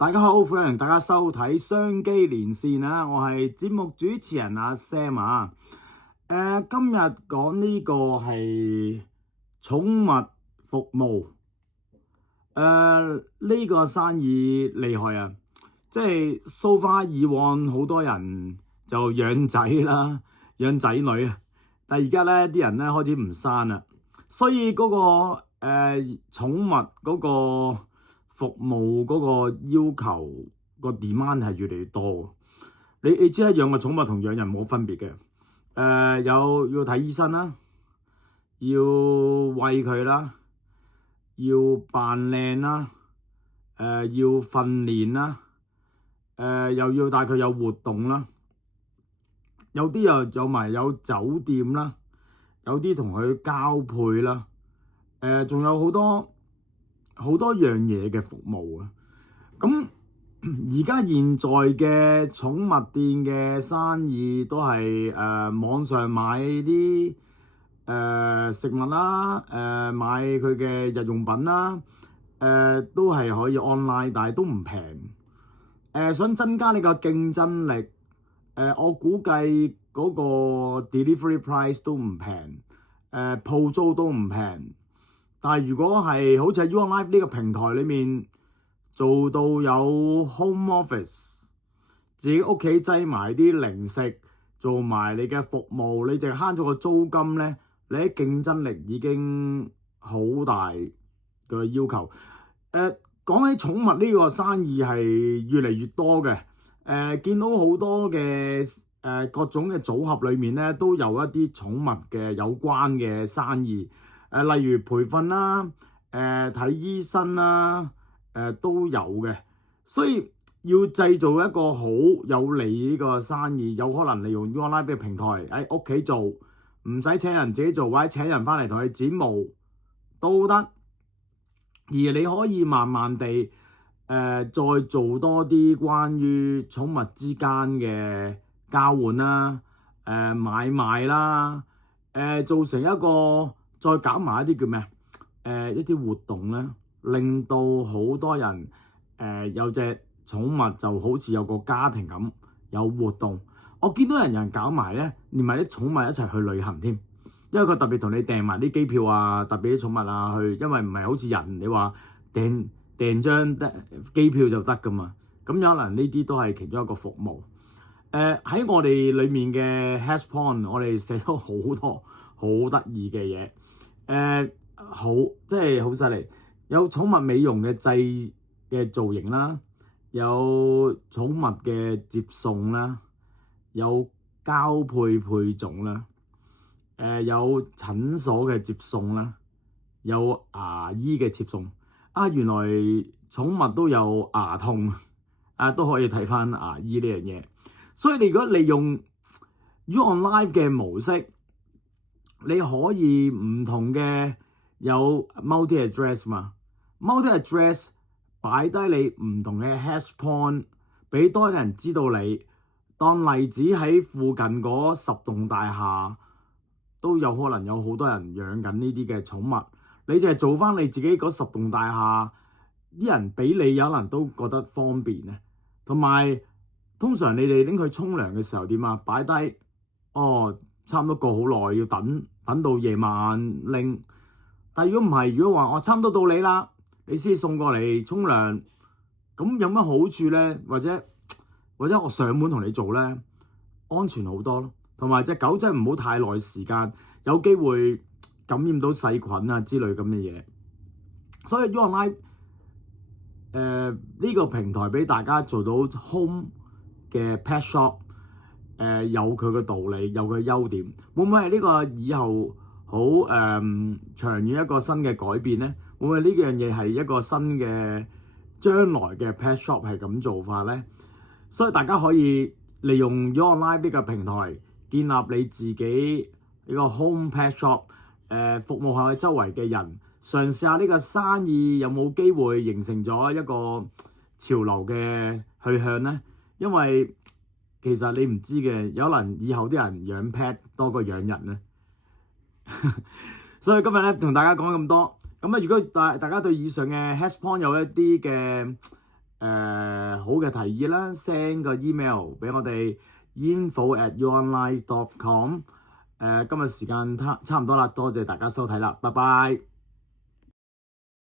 大家好，歡迎大家收睇商機連線啊！我係節目主持人阿 Sam 啊。今日講呢個係寵物服務。呢個生意厲害啊！即係so far以往好多人就養仔啦，養仔女啊，但係而家咧啲人咧開始唔生啦，所以嗰個寵物嗰個服務嗰個要求個 demand 係越嚟越多。你知啦，養個寵物同養人冇分別嘅。有要睇醫生啦，要餵佢啦，要扮靚啦，要訓練啦，又要帶佢有活動啦，有啲又有埋有酒店啦，有啲同佢交配啦，仲有好多樣嘢嘅服務啊！咁而家現在嘅寵物店嘅生意都係網上買啲食物啦，買佢嘅日用品啦，都係可以 online，但係都唔平。想增加你個競爭力，我估計嗰個 delivery price 都唔平，鋪租都唔平。但係如果係好似喺 YouOnline 呢個平台裏面做到有 home office， 自己屋企擠埋啲零食，做埋你嘅服務，你淨係慳咗個租金咧，你喺競爭力已經好大嘅要求。講起寵物呢個生意係越嚟越多嘅，見到好多嘅各種嘅組合裏面咧，都有一啲寵物嘅有關嘅生意。例如培訓啦，睇醫生啦，都有嘅，所以要製造一個好有利呢個生意，有可能利用 YouOnline 嘅平台喺屋企做，唔使請人自己做，或者請人翻嚟同佢剪毛都得。而你可以慢慢地再做多啲關於寵物之間嘅交換啦，買賣啦，做成一個。再搞埋一啲叫咩一啲活動咧，令到好多人有隻寵物就好似有個家庭咁，有活動。我見到人搞埋咧，連埋啲寵物一齊去旅行添，因為佢特別同你訂埋啲機票啊，特別啲寵物啊去，因為唔係好似人你話訂張機票就得噶嘛。咁有可能呢啲都係其中一個服務。喺我哋裡面嘅 HashPoint， 我哋寫咗好多好得意嘅嘢，好即係好犀利，有寵物美容嘅製嘅造型啦，有寵物嘅接送啦，有交配配種啦，有診所嘅接送啦，有牙醫嘅接送。原來寵物都有牙痛，都可以睇返牙醫呢樣嘢。所以你如果利用 YouOnline 嘅模式，你可以唔同嘅有 multi address 嘛 ，multi address 擺低你唔同嘅 hash point， 俾多啲人知道你。當例子喺附近嗰10棟大廈都有可能有好多人養緊呢啲嘅寵物，你就係做翻你自己嗰10棟大廈，啲人俾你有可能都覺得方便咧。同埋通常你哋拎佢沖涼嘅時候點啊？擺低差唔多過好耐，要等到夜晚拎。但係如果唔係，如果話差唔多到你啦，你先送過嚟沖涼，咁有乜好處咧？或者我上門同你做咧，安全好多咯。同埋隻狗真係唔好太耐時間，有機會感染到細菌啊之類咁嘅嘢。所以 YouOnline 呢個平台俾大家做到 home 嘅 pet shop。有佢嘅道理，有佢嘅優點，會唔會係呢個以後好長遠一個新嘅改變咧？會唔會呢樣嘢係一個新嘅將來嘅 pet shop 係咁做法咧？所以大家可以利用 YouOnline 呢個平台建立你自己呢個 home pet shop，服務下周圍嘅人，嘗試下呢個生意有冇機會形成咗一個潮流嘅去向咧？因為其實你唔知嘅，有可能以後啲人養 pet 多過養人咧。所以今日咧同大家講咁多。咁如果大家對以上嘅 HashPoint 有一啲嘅好嘅提議啦，send 個 email 俾我哋 info@youonline.com。今日時間差唔多啦，多謝大家收睇啦，拜拜。